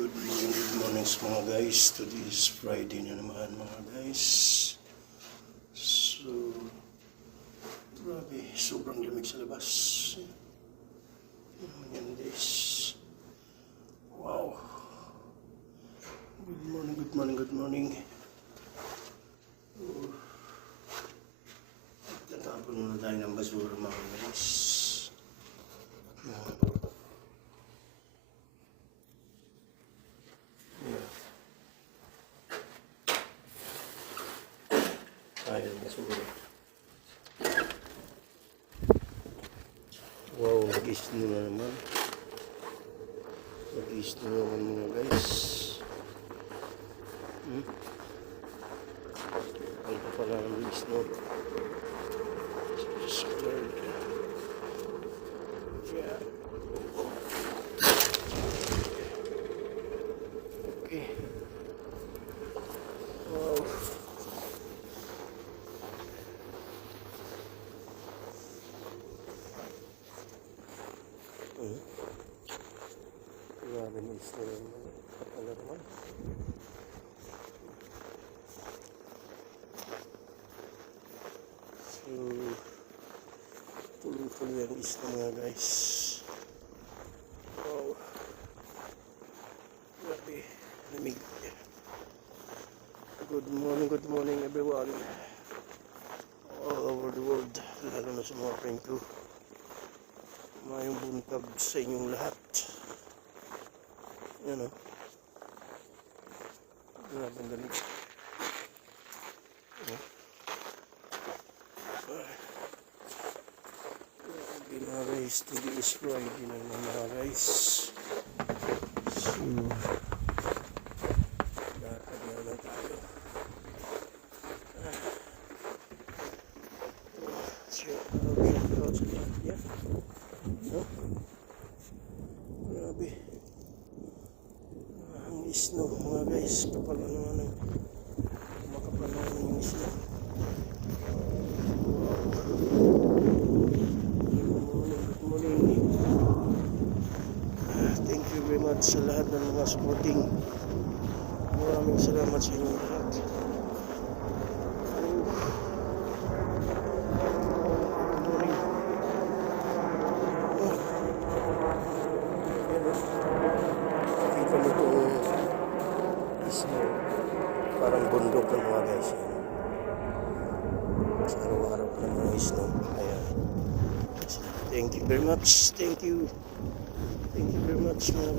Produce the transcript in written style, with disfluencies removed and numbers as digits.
Good morning mga guys. Today is Friday na naman mga guys. So, grabe, sobrang lamig sa labas. Yan guys. Wow. Good morning. Tatapon muna tayo ng basura mga guys. Ayun, basura. Wow, nag-isno na naman. Nag-isno na naman mga guys. Ano pa pala ng isno? Yeah. Okay. Wow. Grabe na isno naman. Kapala naman. So, tuloy-tuloy ang isno mga guys. Wow. Grabe. Lamig. Good morning everyone. All over the world. Lalo na sa mga friend ko. Mayong buntag sa inyong lahat. Yan o. Grabe ang lamig. Grabe mga guys. Today is Friday na naman mga guys. So, lakad na lang tayo. No? Grabe. Ang isno mga guys. Kapal naman ang makapal naman yung isno. Good morning. Thank you very much sa lahat ng mga supporting. Maraming salamat sa inyo lahat. Kita mo itong isno. Parang bundok ng mga guys. Sa araw-araw ka ng mga isno. Ayan. Thank you very much. Thank you very much mga guys.